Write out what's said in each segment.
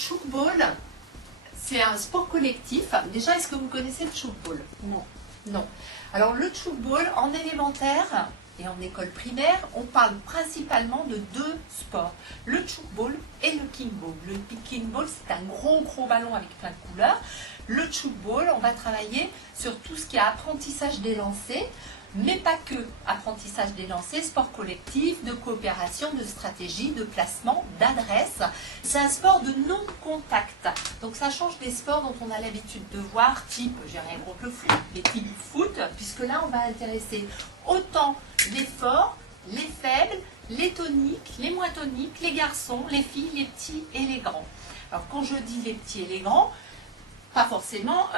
tchoukball, c'est un sport collectif. Déjà, est-ce que vous connaissez le tchoukball? Non. Non. Alors le tchoukball, en élémentaire et en école primaire, on parle principalement de deux sports, le tchoukball et le kingball. Le kingball, c'est un gros ballon avec plein de couleurs. Le tchoukball, on va travailler sur tout ce qui est apprentissage des lancers, mais pas que apprentissage des lancers, sport collectif, de coopération, de stratégie, de placement, d'adresse. C'est un sport de non-contact. Donc ça change des sports dont on a l'habitude de voir, type, j'ai rien contre le foot, les types foot, puisque là on va intéresser autant les forts, les faibles, les toniques, les moins toniques, les garçons, les filles, les petits et les grands. Alors quand je dis les petits et les grands, pas forcément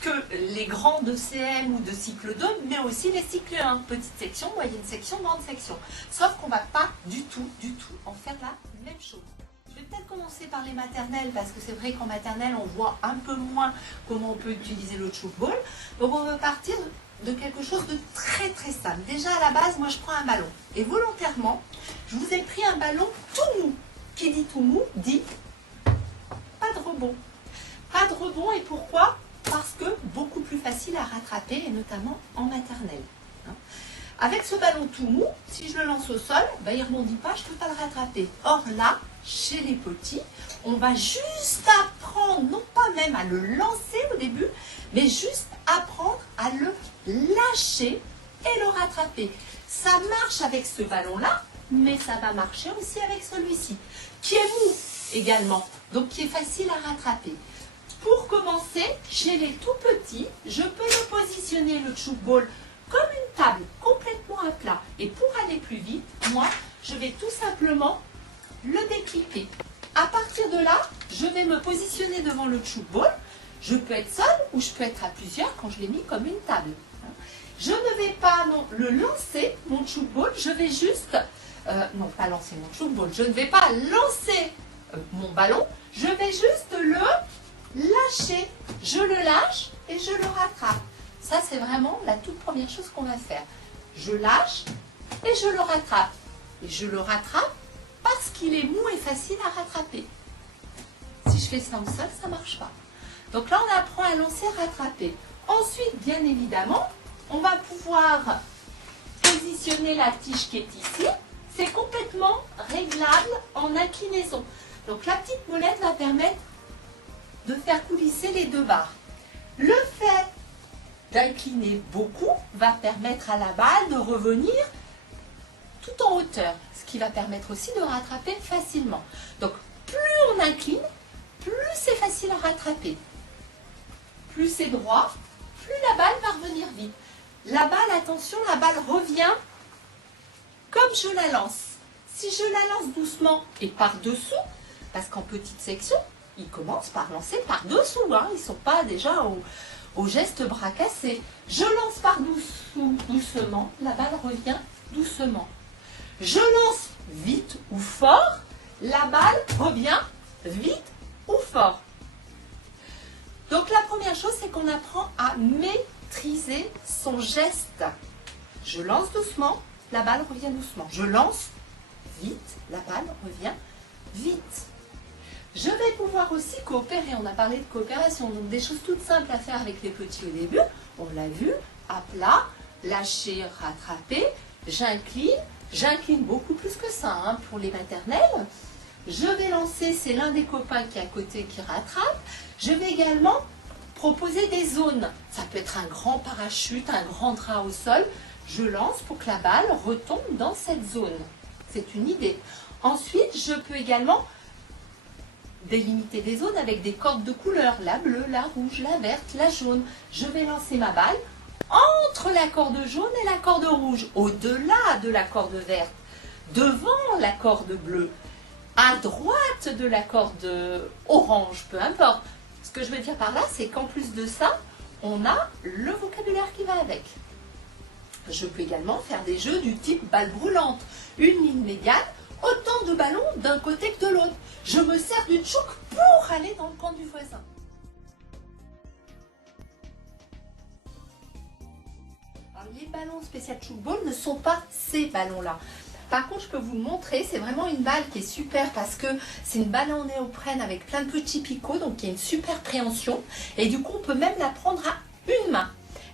que les grands de CM ou de cycle 2, mais aussi les cycles 1, petite section, moyenne section, grande section. Sauf qu'on ne va pas du tout en faire la même chose. Je vais peut-être commencer par les maternelles, parce que c'est vrai qu'en maternelle, on voit un peu moins comment on peut utiliser le tchoukball. Donc on va partir de quelque chose de très simple. Déjà à la base, moi je prends un ballon. Et volontairement, je vous ai pris un ballon tout mou. Qui dit tout mou, dit pas de rebond. Pas de rebond, et pourquoi? Parce que beaucoup plus facile à rattraper, et notamment en maternelle. Avec ce ballon tout mou, si je le lance au sol, ben, il ne rebondit pas, je ne peux pas le rattraper. Or là, chez les petits, on va juste apprendre, non pas même à le lancer au début, mais juste apprendre à le lâcher et le rattraper. Ça marche avec ce ballon-là, mais ça va marcher aussi avec celui-ci, qui est mou également, donc qui est facile à rattraper. Pour commencer, chez les tout petits, je peux le positionner, le tchoukball, comme une table, complètement à plat. Et pour aller plus vite, moi, je vais tout simplement le décliper. À partir de là, je vais me positionner devant le tchoukball. Je peux être seule ou je peux être à plusieurs quand je l'ai mis comme une table. Je ne vais pas le lancer, mon tchoukball, je vais juste... non, pas lancer mon tchoukball, je ne vais pas lancer mon ballon, je vais juste le... lâcher, je le lâche et je le rattrape. Ça, c'est vraiment la toute première chose qu'on va faire. Je lâche et je le rattrape. Et je le rattrape parce qu'il est mou et facile à rattraper. Si je fais ça en sol, ça ne marche pas. Donc là, on apprend à lancer, rattraper. Ensuite, bien évidemment, on va pouvoir positionner la tige qui est ici. C'est complètement réglable en inclinaison. Donc la petite molette va permettre de faire coulisser les deux barres. Le fait d'incliner beaucoup va permettre à la balle de revenir tout en hauteur, ce qui va permettre aussi de rattraper facilement. Donc plus on incline, plus c'est facile à rattraper. Plus c'est droit, plus la balle va revenir vite. La balle, attention, la balle revient comme je la lance. Si je la lance doucement et par-dessous, parce qu'en petite section, ils commencent par lancer par-dessous, hein. Ils ne sont pas déjà au geste bras cassé. Je lance par-dessous doucement, la balle revient doucement. Je lance vite ou fort, la balle revient vite ou fort. Donc la première chose, c'est qu'on apprend à maîtriser son geste. Je lance doucement, la balle revient doucement. Je lance vite, la balle revient vite. Je vais pouvoir aussi coopérer, on a parlé de coopération, donc des choses toutes simples à faire avec les petits au début, on l'a vu, à plat, lâcher, rattraper, j'incline beaucoup plus que ça hein, pour les maternelles. Je vais lancer, c'est l'un des copains qui est à côté qui rattrape. Je vais également proposer des zones, ça peut être un grand parachute, un grand drap au sol, je lance pour que la balle retombe dans cette zone, c'est une idée. Ensuite, je peux également délimiter des zones avec des cordes de couleur, la bleue, la rouge, la verte, la jaune. Je vais lancer ma balle entre la corde jaune et la corde rouge, au-delà de la corde verte, devant la corde bleue, à droite de la corde orange, peu importe. Ce que je veux dire par là, c'est qu'en plus de ça, on a le vocabulaire qui va avec. Je peux également faire des jeux du type balle brûlante, une ligne médiane, autant de ballons d'un côté que de l'autre. Je me sers d'une tchouk pour aller dans le camp du voisin. Alors, les ballons spécial tchoukball ne sont pas ces ballons-là. Par contre, je peux vous le montrer, c'est vraiment une balle qui est super parce que c'est une balle en néoprène avec plein de petits picots, donc il y a une super préhension. Et du coup, on peut même la prendre à une main.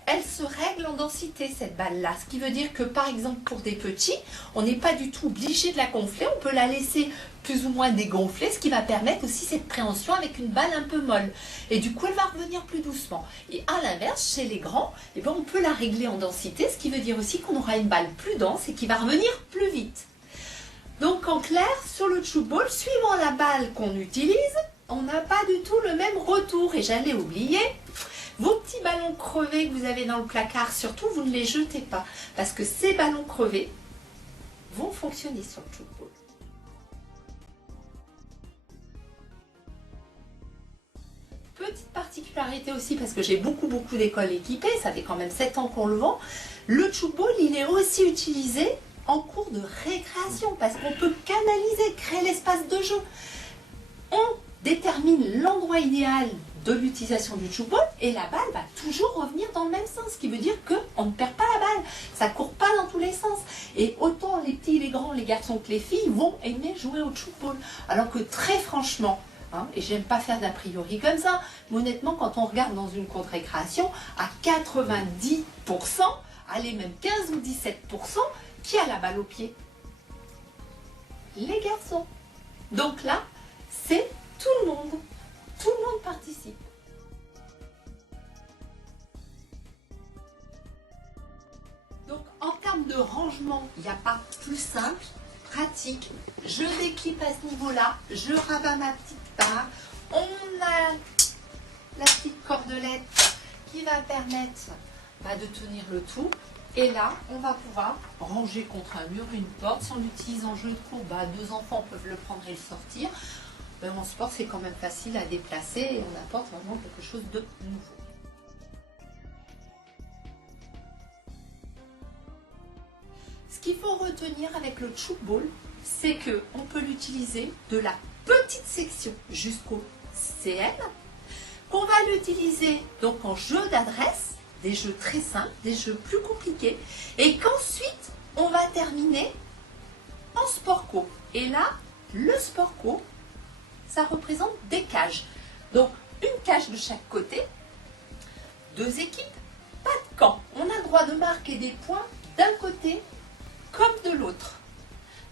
Elle se règle en densité, cette balle-là. Ce qui veut dire que, par exemple, pour des petits, on n'est pas du tout obligé de la gonfler. On peut la laisser plus ou moins dégonfler, ce qui va permettre aussi cette préhension avec une balle un peu molle. Et du coup, elle va revenir plus doucement. Et à l'inverse, chez les grands, eh ben, on peut la régler en densité, ce qui veut dire aussi qu'on aura une balle plus dense et qui va revenir plus vite. Donc, en clair, sur le tchouk ball, suivant la balle qu'on utilise, on n'a pas du tout le même retour. Et j'allais oublier... Vos petits ballons crevés que vous avez dans le placard, surtout, vous ne les jetez pas. Parce que ces ballons crevés vont fonctionner sur le tchouk ball. Petite particularité aussi, parce que j'ai beaucoup d'écoles équipées, ça fait quand même 7 ans qu'on le vend, le tchouk ball, il est aussi utilisé en cours de récréation, parce qu'on peut canaliser, créer l'espace de jeu. On détermine l'endroit idéal de l'utilisation du tchouk ball et la balle va toujours revenir dans le même sens, ce qui veut dire qu'on ne perd pas la balle, ça ne court pas dans tous les sens. Et autant les petits, les grands, les garçons que les filles vont aimer jouer au tchouk ball. Alors que très franchement, et j'aime pas faire d'a priori comme ça, mais honnêtement, quand on regarde dans une cour de récréation, à 90%, allez même 15 ou 17%, qui a la balle au pied? Les garçons. Donc là, c'est tout le monde. Tout le monde participe. Donc en termes de rangement, il n'y a pas plus simple, pratique. Je déclipe à ce niveau-là, je rabats ma petite barre. On a la petite cordelette qui va permettre de tenir le tout. Et là, on va pouvoir ranger contre un mur, une porte. Si on l'utilise en jeu de cours, 2 enfants peuvent le prendre et le sortir. En sport, c'est quand même facile à déplacer et on apporte vraiment quelque chose de nouveau. Ce qu'il faut retenir avec le tchouk ball, c'est qu'on peut l'utiliser de la petite section jusqu'au CM, qu'on va l'utiliser donc en jeu d'adresse, des jeux très simples, des jeux plus compliqués, et qu'ensuite on va terminer en sport co. Et là, le sport co, ça représente des cages. Donc, une cage de chaque côté, 2 équipes, pas de camp. On a le droit de marquer des points d'un côté comme de l'autre.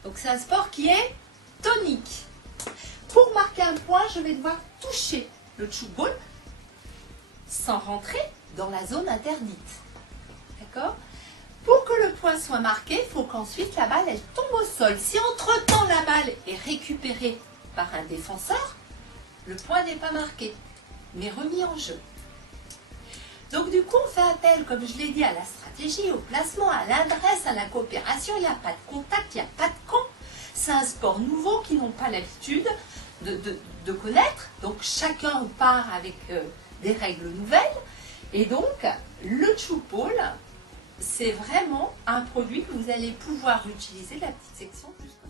Donc, c'est un sport qui est tonique. Pour marquer un point, je vais devoir toucher le tchouk ball sans rentrer dans la zone interdite. D'accord? Pour que le point soit marqué, il faut qu'ensuite la balle, elle tombe au sol. Si entre-temps la balle est récupérée par un défenseur, le point n'est pas marqué, mais remis en jeu. Donc du coup, on fait appel, comme je l'ai dit, à la stratégie, au placement, à l'adresse, à la coopération. Il n'y a pas de contact, il n'y a pas de camp. C'est un sport nouveau qu'ils n'ont pas l'habitude de connaître. Donc chacun part avec des règles nouvelles. Et donc, le tchouk ball, c'est vraiment un produit que vous allez pouvoir utiliser, la petite section jusqu'au